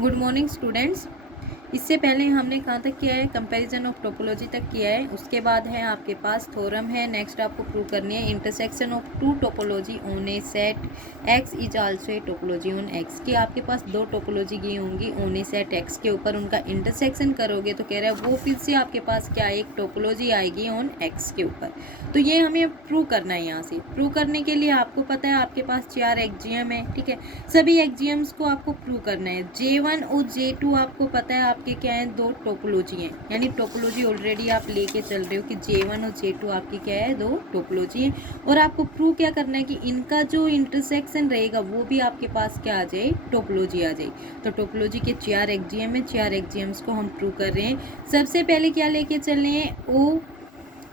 Good morning students. इससे पहले हमने कहाँ तक किया है, कंपैरिजन ऑफ टोपोलॉजी तक किया है। उसके बाद है आपके पास थ्योरम है। नेक्स्ट आपको प्रूव करनी है intersection of two topology on a set X is also a topology on X. की आपके पास दो टोपोलॉजी की होंगी ऑन ए सेट एक्स के ऊपर, उनका इंटरसेक्शन करोगे तो कह रहा है वो फिर से आपके पास क्या एक टोपोलॉजी आएगी ऑन एक्स के ऊपर। तो ये हमें प्रूव करना है। यहाँ से प्रूव करने के लिए आपको पता है आपके पास 4 एक्जियम है, ठीक है। सभी एक्जियम्स को आपको प्रूव करना है। J1 और J2 आपको पता है आपके क्या है, दो टोपोलॉजी हैं, यानी टोपोलॉजी ऑलरेडी आप लेके चल रहे हो कि J1 और J2 आपकी क्या है, दो टोपोलॉजी हैं। और आपको प्रूव क्या करना है कि इनका जो इंटरसेक्शन रहेगा वो भी आपके पास क्या आ जाए, टोपोलॉजी आ जाए। तो टोपोलॉजी के 4 एक्जियम है, 4 एक्जियम्स को हम प्रूव कर रहे हैं। सबसे पहले क्या लेके चल रहे हैं, ओ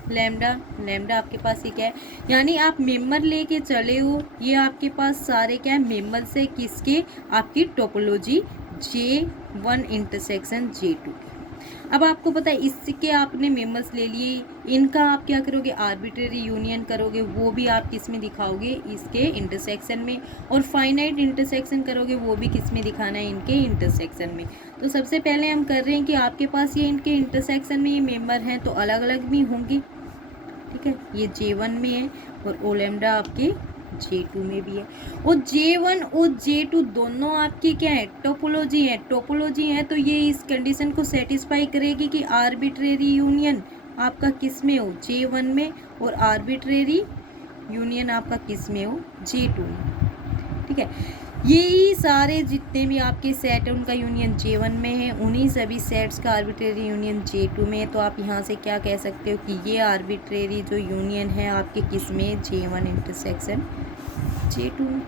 लैम्डा। लैम्डा आपके पास ये क्या है, यानी आप मेंबर लेके चले हो, ये आपके पास सारे क्या है, मेंबर से किसके, आपकी टोपोलॉजी J1 इंटरसेक्शन J2। अब आपको पता है इसके आपने मेंबर्स ले लिए, इनका आप क्या करोगे, आर्बिट्रेरी यूनियन करोगे, वो भी आप किस में दिखाओगे, इसके इंटरसेक्शन में। और फाइनाइट इंटरसेक्शन करोगे, वो भी किस में दिखाना है, इनके इंटरसेक्शन में। तो सबसे पहले हम कर रहे हैं कि आपके पास ये इनके इंटरसेक्शन में ये मेंबर हैं तो अलग अलग भी होंगी, ठीक है। ये J1 में है और ओ लैम्डा आपके J2 में भी है। और J1 और J2 दोनों आपकी क्या है, टोपोलॉजी है। टोपोलॉजी है तो ये इस कंडीशन को सेटिस्फाई करेगी कि आर्बिट्रेरी यूनियन आपका किस में हो, J1 में, और आर्बिट्रेरी यूनियन आपका किस में हो, J2 में, ठीक है। यही सारे जितने भी आपके सेट है उनका यूनियन J1 में है, उन्हीं सभी सेट्स का आर्बिट्रेरी यूनियन J2 में है। तो आप यहाँ से क्या कह सकते हो कि ये आर्बिट्रेरी जो यूनियन है आपके किस में, J1 इंटरसेक्शन J2 में,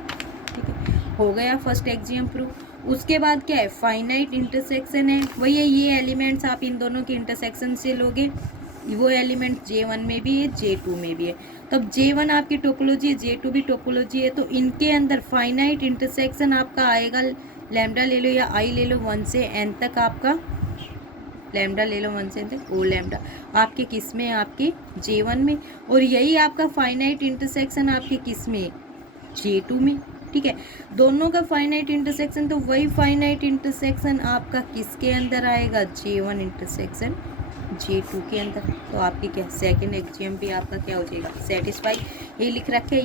ठीक है। हो गया फर्स्ट एक्जियम प्रूफ। उसके बाद क्या है, फाइनाइट इंटरसेक्शन है, वही है ये एलिमेंट्स आप इन दोनों के इंटरसेक्शन से लोगे, वो एलिमेंट J1 में भी है, J2 में भी है। तब J1 आपकी टोपोलॉजी है, J2 भी टोपोलॉजी है, तो इनके अंदर फाइनाइट इंटरसेक्शन आपका आएगा, लैम्डा ले लो या आई ले लो, 1 से n तक आपका, लैम्डा ले लो 1 से n तक, ओ लैम्डा आपके किस में, आपके J1 में। और यही आपका फाइनाइट इंटरसेक्शन आपके किस में, J2 में, ठीक है। दोनों का फाइनाइट इंटरसेक्शन, तो वही फाइनाइट इंटरसेक्शन आपका किसके अंदर आएगा, J1 इंटरसेक्शन J2 के अंदर। तो आपकी क्या सेकंड एक्जियम भी आपका क्या हो जाएगा, सेटिस्फाई। ये लिख रखे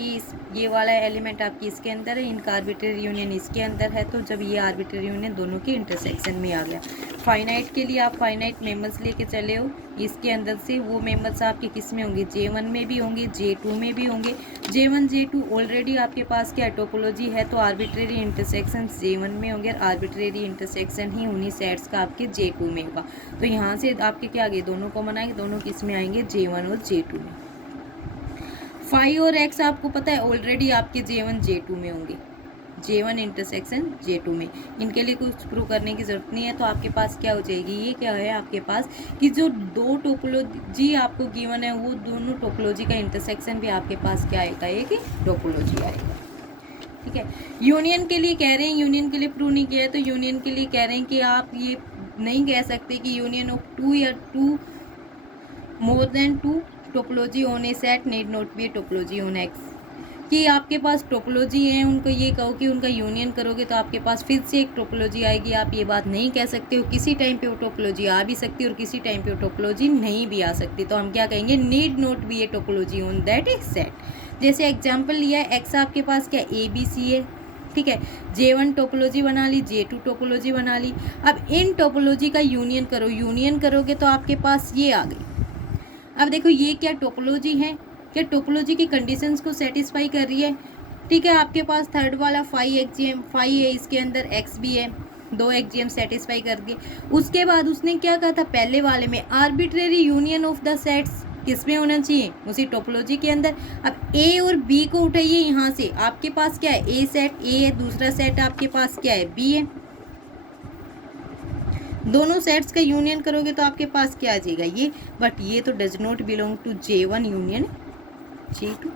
ये वाला एलिमेंट आपकी इसके अंदर है, इनका आर्बिट्रेरी यूनियन इसके अंदर है। तो जब ये आर्बिट्रेरी यूनियन दोनों के इंटरसेक्शन में आ गया, फाइनाइट के लिए आप फाइनाइट मेंबर्स लेके चले हो, इसके अंदर से वो मेंबर्स आपके किस में होंगे, J1 में भी होंगे, J2 में भी होंगे। J1 J2 ऑलरेडी आपके पास क्या टोपोलॉजी है, तो आर्बिट्रेरी इंटरसेक्शन J1 में होंगे, और आर्बिट्रेरी इंटरसेक्शन ही उन्हीं सेट्स का आपके J2 में होगा। तो यहाँ से आपके क्या आगे, दोनों को बनाएंगे, दोनों किस में आएंगे, J1 और J2 में। फाइव और एक्स आपको पता है ऑलरेडी आपके J1 J2 में होंगे, J1 इंटरसेक्शन J2 में। इनके लिए कुछ प्रूव करने की जरूरत नहीं है। तो आपके पास क्या हो जाएगी, ये क्या है आपके पास कि जो दो टोपोलॉजी आपको गिवन है, वो दोनों टोपोलॉजी का इंटरसेक्शन भी आपके पास क्या आएगा, एक टोपोलॉजी आएगा, ठीक है। यूनियन के लिए कह रहे हैं, यूनियन के लिए प्रूव नहीं किया है, तो यूनियन के लिए कह रहे हैं कि आप ये नहीं कह सकते कि यूनियन ऑफ टू या two more than two topology on a set need not be a topology on X. कि आपके पास टोपोलॉजी है, उनको ये कहो कि उनका यूनियन करोगे तो आपके पास फिर से एक टोपोलॉजी आएगी। आप ये बात नहीं कह सकते हो, किसी टाइम पे वो टोपोलॉजी आ भी सकती है और किसी टाइम पे वो टोपोलॉजी नहीं भी आ सकती। तो हम क्या कहेंगे, need not be a topology on that A set. जैसे एग्जाम्पल लिया है, एक्स आपके पास क्या ABC है, ठीक है। J1 टोपोलॉजी बना ली, J2 टोपोलॉजी बना ली। अब इन टोपोलॉजी का यूनियन करो, यूनियन करोगे तो आपके पास ये आ गई। अब देखो ये क्या टोपोलॉजी है, क्या टोपोलॉजी की कंडीशंस को सेटिस्फाई कर रही है, ठीक है। आपके पास थर्ड वाला 5 एक्जियम 5 है, इसके अंदर एक्स भी है, 2 एक्जियम सेटिस्फाई कर दिए। उसके बाद उसने क्या कहा था पहले वाले में, arbitrary union of the sets किस में होना चाहिए, उसी टोपोलॉजी के अंदर। अब ए और बी को उठाइए यहाँ से, आपके पास क्या है, ए सेट ए है, दूसरा सेट आपके पास क्या है, बी है। दोनों सेट्स का यूनियन करोगे तो आपके पास क्या आ जाएगा, ये। बट ये तो does not belong to J1 union J2,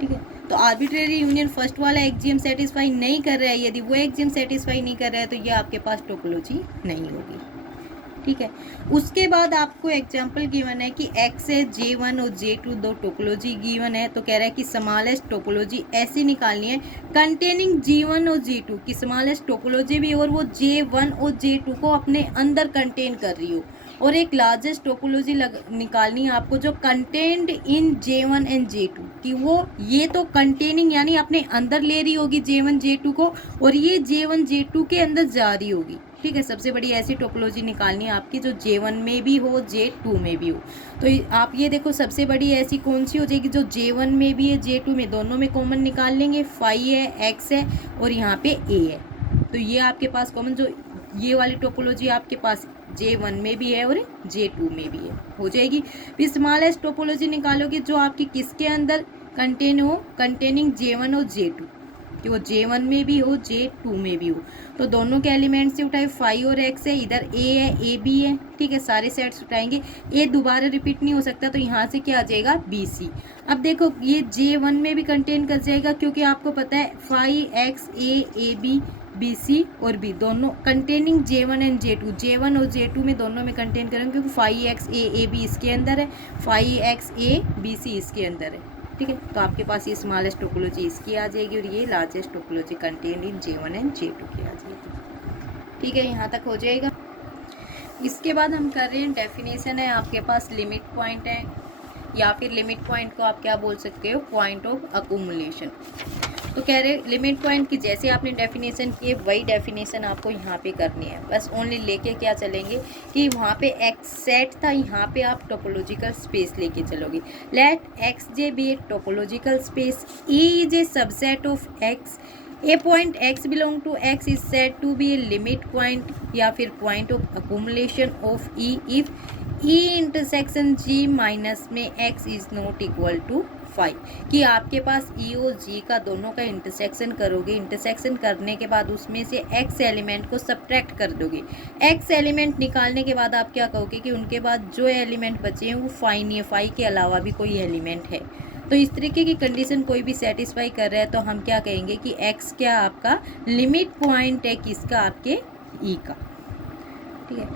ठीक है। तो आर्बिट्रेरी यूनियन फर्स्ट वाला एक्जियम सेटिस्फाई नहीं कर रहा है, यदि वो एक्जियम सेटिस्फाई नहीं कर रहा है तो ये आपके पास टोपोलॉजी नहीं होगी, ठीक है। उसके बाद आपको एग्जाम्पल गिवन है कि एक्स है, J1 और J2 दो टोपोलॉजी गिवन है, तो कह रहा है कि स्मॉलेस्ट टोपोलॉजी ऐसी निकालनी है कंटेनिंग G1 और J2 की स्मॉलेस्ट टोपोलॉजी भी और वो J1 और J2 को अपने अंदर कंटेन कर रही हो, और एक लार्जेस्ट टोपोलॉजी निकालनी है आपको जो content in J1 and J2 कि वो ये तो कंटेनिंग यानी अपने अंदर ले रही होगी J1 J2 को, और ये J1 J2 के अंदर जा रही होगी। ठीक है, सबसे बड़ी ऐसी टोपोलॉजी निकालनी है आपकी जो J1 में भी हो, J2 में भी हो। तो आप ये देखो सबसे बड़ी ऐसी कौन सी हो जाएगी जो J1 में भी है, J2 में, दोनों में कॉमन निकाल लेंगे। फाई है, एक्स है और यहाँ पे ए है, तो ये आपके पास कॉमन, जो ये वाली टोपोलॉजी आपके पास J1 में भी है और J2 में भी है, हो जाएगी। फिर स्मॉलेस्ट टोपोलॉजी निकालोगे जो आपकी किसके अंदर कंटेन हो, कंटेनिंग J1 और J2 कि वो J1 में भी हो, J2 में भी हो। तो दोनों के एलिमेंट से उठाए, फाई और एक्स है, इधर ए है, ए बी है। ठीक है, सारे सेट्स उठाएंगे, ए दोबारा रिपीट नहीं हो सकता, तो यहाँ से क्या आ जाएगा, बी सी। अब देखो ये J1 में भी कंटेन कर जाएगा क्योंकि आपको पता है phi X A B, B C और बी दोनों containing J1 and J2, J1 और J2 में दोनों में कंटेन करेंगे क्योंकि फाई एक्स ए बी इसके अंदर है, phi X A B C इसके अंदर है। ठीक है, तो आपके पास ये स्मॉलेस्ट टोपोलॉजी इसकी आ जाएगी और ये largest topology contained in J1 and J2 की आ जाएगी। ठीक है, यहाँ तक हो जाएगा। इसके बाद हम कर रहे हैं डेफिनेशन है, आपके पास लिमिट पॉइंट है या फिर लिमिट पॉइंट को आप क्या बोल सकते हो, पॉइंट ऑफ अकुमुलेशन। तो कह रहे लिमिट पॉइंट की जैसे आपने डेफिनेशन की वही डेफिनेशन आपको यहाँ पे करनी है, बस ओनली लेके क्या चलेंगे कि वहाँ पे एक्स सेट था, यहाँ पे आप टोपोलॉजिकल स्पेस लेके चलोगे। Let X J be a topological space, E is a subset of X, a point X belong to X is said to be a limit point या फिर point of accumulation of E if E intersection G minus में X is not equal to 5 कि आपके पास ई और जी का दोनों का intersection करोगे, इंटरसेक्शन करने के बाद उसमें से एक्स एलिमेंट को सब्ट्रैक्ट कर दोगे। एक्स एलिमेंट निकालने के बाद आप क्या कहोगे कि उनके बाद जो एलिमेंट बचे हैं वो फाई नहीं है, फाई के अलावा भी कोई एलिमेंट है। तो इस तरीके की कंडीशन कोई भी सेटिस्फाई कर रहा है तो हम क्या कहेंगे कि एक्स क्या आपका लिमिट पॉइंट है किसका, आपके ई का। ठीक है,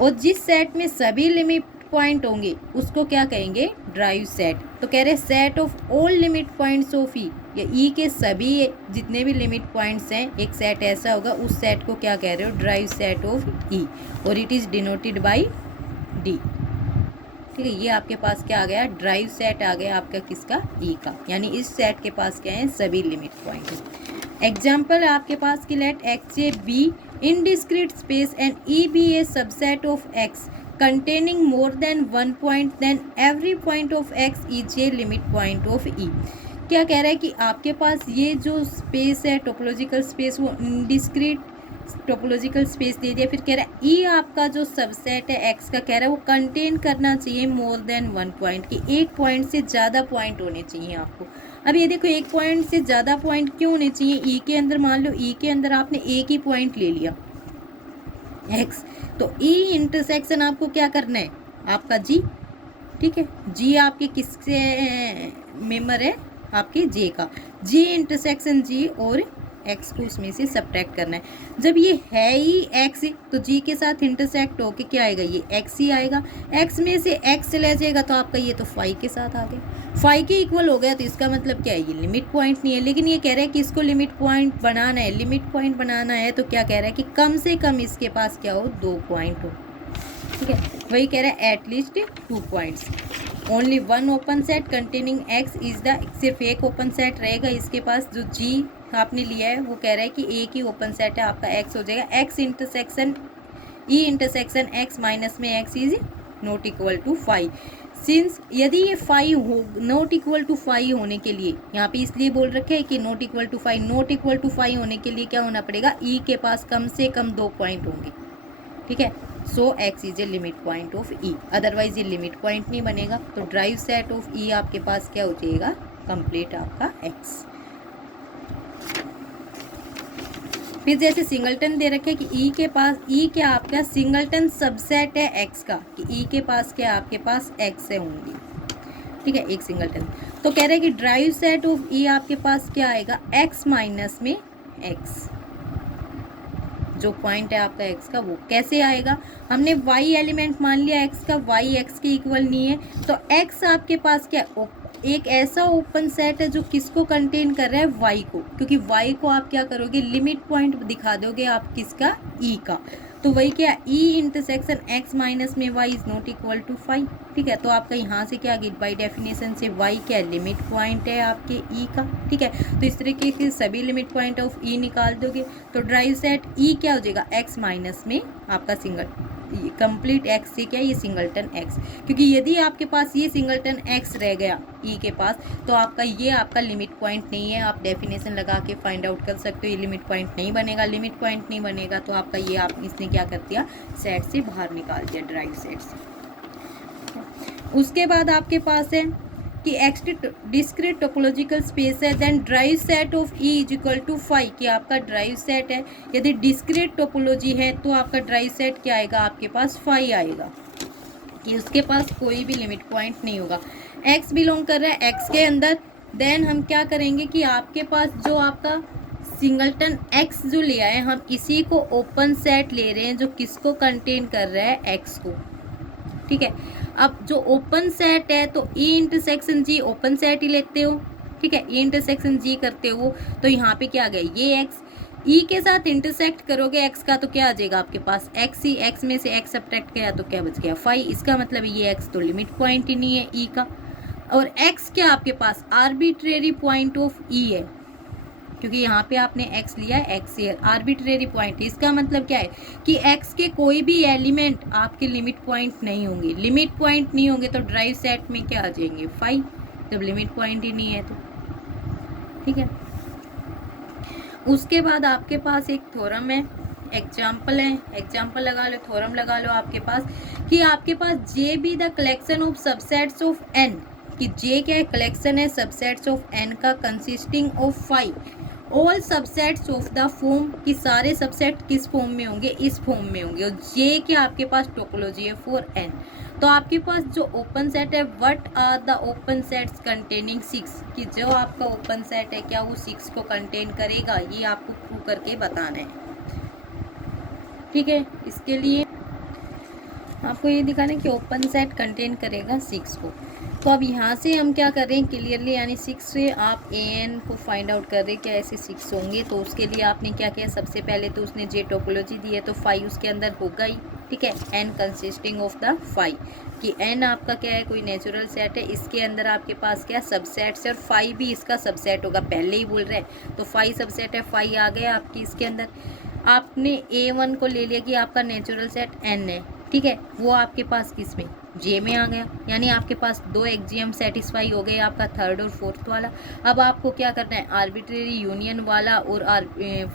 और जिस सेट में सभी लिमिट पॉइंट होंगे उसको क्या कहेंगे, ड्राइव सेट। तो कह रहे set of all limit points of E, या ई के सभी जितने भी लिमिट पॉइंट्स हैं एक सेट ऐसा होगा, उस सेट को क्या कह रहे हो, ड्राइव सेट ऑफ ई, और it is denoted by D. ठीक है, ये आपके पास क्या आ गया, ड्राइव सेट आ गया आपका किसका, ई का, यानी इस सेट के पास क्या है, सभी लिमिट पॉइंट है। एग्जाम्पल आपके पास कि let X J be in discrete space and E be a subset of X containing more than one point, then every point of x is a limit point of E। क्या कह रहा है कि आपके पास ये जो स्पेस है topological space वो डिस्क्रीट टोपोलॉजिकल स्पेस दे दिया, फिर कह रहा है ई आपका जो सबसेट है एक्स का, कह रहा है वो कंटेन करना चाहिए मोर देन वन पॉइंट, कि एक पॉइंट से ज़्यादा पॉइंट होने चाहिए आपको। अब ये देखो एक पॉइंट से ज़्यादा पॉइंट क्यों होने चाहिए, ई के अंदर मान लो ई के अंदर आपने एक ही पॉइंट ले लिया एक्स, तो ई इंटरसेक्शन आपको क्या करना है, आपका जी। ठीक है, जी आपके किससे मेंबर है, आपके जे का, जी इंटरसेक्शन जी और एक्स को उसमें से सब्ट्रैक्ट करना है। जब ये है ही एक्स तो जी के साथ इंटरसेक्ट होके क्या आएगा, ये एक्स ही आएगा। एक्स में से एक्स चला जाएगा तो आपका ये तो फाई के साथ आ गया, फाई के इक्वल हो गया, तो इसका मतलब क्या है, ये लिमिट पॉइंट नहीं है। लेकिन ये कह रहा है कि इसको लिमिट पॉइंट बनाना है, लिमिट पॉइंट बनाना है तो क्या कह रहा है कि कम से कम इसके पास क्या हो, 2 पॉइंट हो। ठीक है, वही कह रहा है at least 2 points. Only one open set containing x is the, सिर्फ एक ओपन सेट रहेगा इसके पास, जो जी आपने लिया है वो कह रहा है कि एक ही ओपन सेट है आपका, एक्स हो जाएगा। X intersection E intersection X minus में X is not equal to 5। Since यदि ये 5 हो, नॉट इक्वल टू 5 होने के लिए यहाँ पे इसलिए बोल रखे है कि not equal to 5, not equal to 5 होने के लिए क्या होना पड़ेगा, ई के पास कम से कम 2 पॉइंट होंगे। ठीक है, so X is a limit point of E, otherwise ये लिमिट पॉइंट नहीं बनेगा। तो ड्राइव सेट ऑफ ई आपके पास क्या हो जाएगा, कंप्लीट आपका एक्स। फिर जैसे सिंगलटन दे रखे कि ई के पास, ई क्या आपका सिंगलटन सबसेट है एक्स का, कि ई के पास क्या आपके पास एक्स है ओनली। ठीक है, एक सिंगलटन। तो कह रहे हैं कि ड्राइव सेट ऑफ ई आपके पास क्या आएगा, एक्स माइनस में एक्स, जो पॉइंट है आपका एक्स का वो कैसे आएगा। हमने वाई एलिमेंट मान लिया एक्स का, वाई एक्स के इक्वल नहीं है, तो एक्स आपके पास क्या एक ऐसा ओपन सेट है जो किसको कंटेन कर रहा है, वाई को, क्योंकि वाई को आप क्या करोगे, लिमिट पॉइंट दिखा दोगे आप किसका, ई का, तो वही क्या, ई इंटरसेक्शन एक्स माइनस में Y is not equal to 5। ठीक है, तो आपका यहाँ से क्या गया, बाई डेफिनेशन से वाई क्या लिमिट पॉइंट है आपके ई का। ठीक है, तो इस तरीके के सभी लिमिट पॉइंट ऑफ ई निकाल दोगे, तो ड्राइव सेट ई क्या हो जाएगा, एक्स माइनस में आपका सिंगल कंप्लीट एक्स से क्या, ये सिंगलटन एक्स, क्योंकि यदि आपके पास ये सिंगलटन एक्स रह गया ई के पास, तो आपका ये आपका लिमिट पॉइंट नहीं है। आप डेफिनेशन लगा के फाइंड आउट कर सकते हो, ये लिमिट पॉइंट नहीं बनेगा, लिमिट पॉइंट नहीं बनेगा तो आपका ये आप इसने क्या कर दिया, सेट से बाहर निकाल दिया, ड्राइव सेट से। उसके बाद आपके पास है कि एक्स डिस्क्रीट टोपोलॉजिकल स्पेस है, then derived set of E is equal to 5, कि आपका ड्राइव सेट है, यदि डिस्क्रीट टोपोलॉजी है तो आपका ड्राइव सेट क्या आएगा, आपके पास 5 आएगा, कि उसके पास कोई भी लिमिट पॉइंट नहीं होगा, एक्स बिलोंग कर रहा है एक्स के अंदर। देन हम क्या करेंगे कि आपके पास जो आपका सिंगलटन एक्स जो लिया है, हम इसी को ओपन सेट ले रहे हैं जो किसको कंटेन कर रहा है, एक्स को। ठीक है, अब जो ओपन सेट है तो ई इंटरसेक्शन जी ओपन सेट ही लेते हो। ठीक है, ई इंटरसेक्शन जी करते हो तो यहाँ पे क्या आ गया, ये एक्स ई के साथ इंटरसेक्ट करोगे एक्स का तो क्या आ जाएगा आपके पास, एक्स ही, एक्स में से एक्स सब्ट्रैक्ट किया तो क्या बच गया 5। इसका मतलब ये एक्स तो लिमिट पॉइंट ही नहीं है ई का, और एक्स क्या आपके पास आर्बिट्रेरी पॉइंट ऑफ ई है, क्योंकि यहाँ पे आपने x लिया है, एक्स ईयर आर्बिट्रेरी पॉइंट। इसका मतलब क्या है कि x के कोई भी एलिमेंट आपके लिमिट पॉइंट नहीं होंगे, लिमिट पॉइंट नहीं होंगे तो ड्राइव सेट में क्या आ जाएंगे 5, जब लिमिट पॉइंट ही नहीं है तो। ठीक है, उसके बाद आपके पास एक थ्योरम है, एग्जाम्पल है, एग्जाम्पल लगा लो, थ्योरम लगा लो आपके पास, कि आपके पास J be the collection of subsets of N, कि जे क्या है, कलेक्शन है सबसेट्स ऑफ एन का, consisting of 5 all subsets of the form, कि सारे सबसेट किस फॉर्म में होंगे, इस फॉर्म में होंगे, और जे के आपके पास टोपोलॉजी है फॉर एन। तो आपके पास जो ओपन सेट है, what are the open sets containing 6, कि जो आपका ओपन सेट है क्या वो 6 को कंटेन करेगा, ये आपको प्रूव करके बताना है। ठीक है, इसके लिए आपको ये दिखाना है कि ओपन सेट कंटेन करेगा 6 को। तो अब यहाँ से हम क्या कर रहे हैं क्लियरली, यानी 6 से आप ए एन को फाइंड आउट कर रहे हैं क्या ऐसे 6 होंगे, तो उसके लिए आपने क्या किया, सबसे पहले तो उसने जे टोपोलॉजी दी है तो 5 उसके अंदर होगा ही। ठीक है, एन कंसिस्टिंग ऑफ द 5, कि एन आपका क्या है, कोई नेचुरल सेट है, इसके अंदर आपके पास क्या सबसेट्स है, और 5 भी इसका सबसेट होगा, पहले ही बोल रहे हैं, तो 5 सबसेट है, 5 आ गया आपकी इसके अंदर। आपने A1 को ले लिया कि आपका नेचुरल सेट n है। ठीक है, वो आपके पास किस में, जे में आ गया, यानी आपके पास 2 एक्जियम सेटिस्फाई हो गए, आपका थर्ड और फोर्थ वाला। अब आपको क्या करना है, आर्बिट्रेरी यूनियन वाला और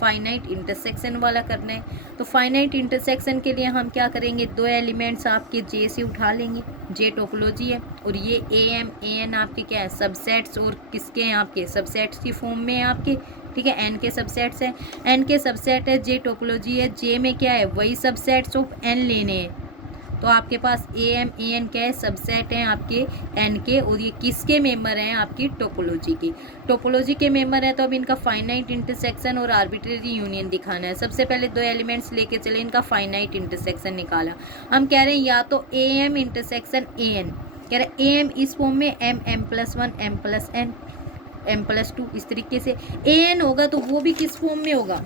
फाइनाइट इंटरसेक्शन वाला करना है। तो फाइनाइट इंटरसेक्शन के लिए हम क्या करेंगे, 2 एलिमेंट्स आपके जे से उठा लेंगे, जे टोपोलॉजी है, और ये ए एम ए एन आपके क्या है, सबसेट्स, और किसके हैं आपके सबसेट्स की फॉर्म में है आपके। ठीक है, एन के सबसेट्स हैं, एन के सबसेट है, जे टोपोलॉजी है, जे में क्या है, वही सबसेट्स ऑफ एन लेने हैं। तो आपके पास ए एम ए एन क्या है, सबसेट हैं आपके एन के, और ये किसके मेंबर हैं, आपकी टोपोलॉजी की, टोपोलॉजी के मेंबर हैं। तो अब इनका फाइनाइट इंटरसेक्शन और आर्बिट्रेरी यूनियन दिखाना है। सबसे पहले 2 एलिमेंट्स लेके चले, इनका फाइनाइट इंटरसेक्शन निकाला। हम कह रहे हैं या तो A M intersection A N, कह रहे हैं ए एम इस फॉर्म में, M M plus 1 M plus N M plus 2, इस तरीके से ए एन होगा तो वो भी किस फॉर्म में होगा,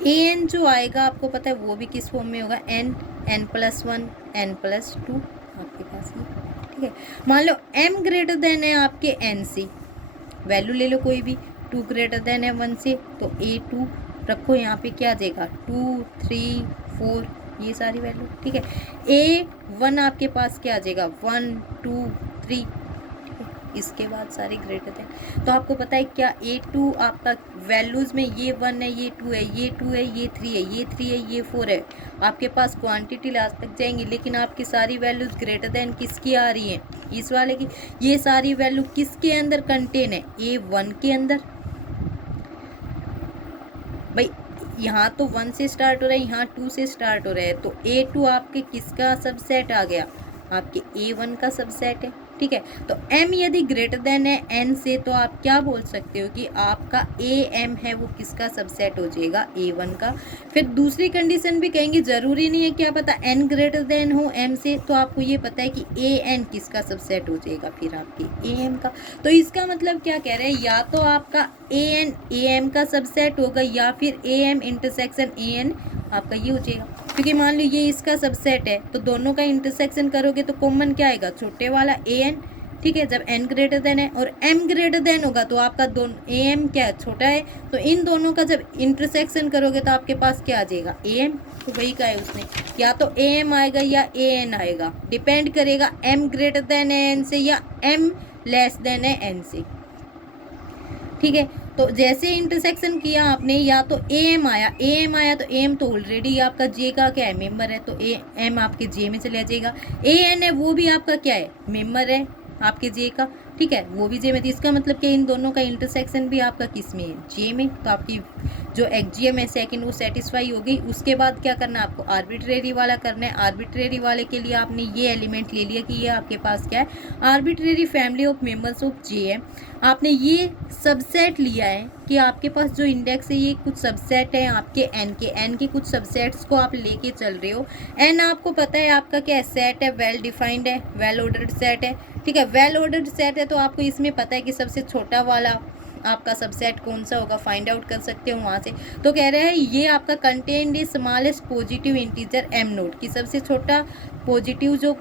ए एन जो आएगा आपको पता है वो भी किस फॉर्म में होगा, N N plus 1 N plus 2 आपके पास में। ठीक है, मान लो एम ग्रेटर देन है आपके एन से, वैल्यू ले लो कोई भी, 2 ग्रेटर देन है 1 से, तो A2 रखो, यहाँ पे क्या आ जाएगा 2 3 4 ये सारी वैल्यू। ठीक है, A1 आपके पास क्या आ जाएगा 1 2 3, इसके बाद सारे ग्रेटर देन। तो आपको पता है क्या, A2 आपका वैल्यूज़ में ये 1 है, ये 2 है, ये 2 है, ये 3 है, ये 3 है, ये 4 है, आपके पास क्वांटिटी लास्ट तक जाएंगी, लेकिन आपकी सारी वैल्यूज़ ग्रेटर देन किसकी आ रही हैं, इस वाले की। ये सारी वैल्यू किसके अंदर कंटेन है, A1 के अंदर। भाई यहाँ तो 1 से स्टार्ट हो रहा है, यहाँ 2 से स्टार्ट हो रहा है, तो A2 आपके किसका सबसेट आ गया, आपके A1 का सबसेट है, ठीक है। तो M यदि ग्रेटर देन है N से, तो आप क्या बोल सकते हो कि आपका AM है वो किसका सबसेट हो जाएगा, A1 का। फिर दूसरी कंडीशन भी कहेंगे, ज़रूरी नहीं है क्या पता N ग्रेटर देन हो M से, तो आपको ये पता है कि AN किसका सबसेट हो जाएगा, फिर आपके AM का। तो इसका मतलब क्या कह रहे हैं, या तो आपका AN AM का सबसेट होगा, या फिर AM इंटरसेक्शन AN आपका ये हो जाएगा। क्योंकि मान लो ये इसका सबसेट है, तो दोनों का इंटरसेक्शन करोगे तो कॉमन क्या आएगा, छोटे वाला AN, ठीक है। जब N ग्रेटर देन है और M ग्रेटर देन होगा तो आपका दोनों AM क्या है, छोटा है, तो इन दोनों का जब इंटरसेक्शन करोगे तो आपके पास क्या आ जाएगा, AM। तो वही का है उसने, या तो AM आएगा या AN आएगा, डिपेंड करेगा M ग्रेटर देन है N से या M लेस देन है N से, ठीक है। तो जैसे इंटरसेक्शन किया आपने, या तो AM आया तो AM तो ऑलरेडी आपका J का क्या है, मेंबर है, तो AM आपके J में चला जाएगा। AN है वो भी आपका क्या है, मेंबर है आपके J का, ठीक है, वो भी J में। तो इसका मतलब कि इन दोनों का इंटरसेक्शन भी आपका किस में है, J में। तो आपकी जो एक्जियम है सेकंड वो सेटिस्फाई हो गई। उसके बाद क्या करना है आपको, आर्बिट्रेरी वाला करना है। आर्बिट्रेरी वाले के लिए आपने ये एलिमेंट ले लिया कि ये आपके पास क्या है, arbitrary family of members of J है। आपने ये सबसेट लिया है कि आपके पास जो इंडेक्स है ये कुछ सबसेट है आपके एन के कुछ सबसेट्स को आप लेके चल रहे हो। एन आपको पता है आपका क्या है, सेट है, वेल डिफाइंड है, वेल ऑर्डर्ड सेट है, ठीक है। वेल ऑर्डर्ड सेट है तो आपको इसमें पता है कि सबसे छोटा वाला आपका सबसेट कौन सा होगा, फाइंड आउट कर सकते हो वहाँ से। तो कह रहे हैं ये आपका content is smallest positive integer M not, की सबसे छोटा पॉजिटिव जो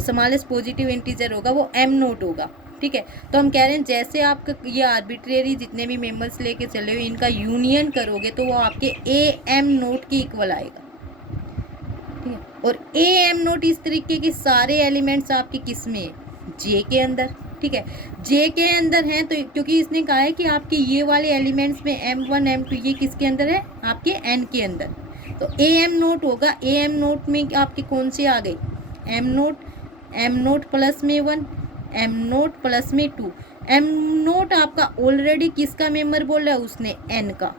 स्मॉलेस्ट पॉजिटिव इंटीजर होगा वो एम नोट होगा, ठीक है। तो हम कह रहे हैं जैसे आपका ये आर्बिट्रेरी जितने भी मेंबर्स लेके चले हो इनका यूनियन करोगे तो वो आपके ए एम नोट के इक्वल आएगा, ठीक है। और ए एम नोट इस तरीके के सारे एलिमेंट्स आपके किस में है, जे के अंदर, ठीक है। जे के अंदर हैं तो क्योंकि इसने कहा है कि आपके ये वाले एलिमेंट्स में M1 M2 ये किसके अंदर है, आपके N के अंदर। तो ए एम नोट होगा, ए एम नोट में आपके कौन से आ गई, एम नोट प्लस में 1, एम नोट प्लस में 2। एम नोट आपका ऑलरेडी किसका मेंबर बोल रहा है, उसने N का,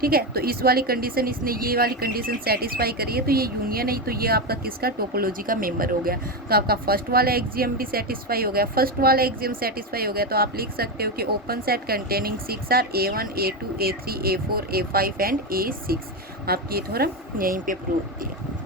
ठीक है। तो इस वाली कंडीशन, इसने ये वाली कंडीशन सेटिस्फाई करी है तो ये यूनियन है, तो ये आपका किसका, टोपोलॉजी का मेंबर हो गया। तो आपका फर्स्ट वाला एक्जियम भी सेटिस्फाई हो गया। फर्स्ट वाला एक्जियम सेटिस्फाई हो गया तो आप लिख सकते हो कि open set containing 6 are A1 A2 A3 A4 A5 and A6। आपकी थ्योरम यहीं पे प्रूव होती है।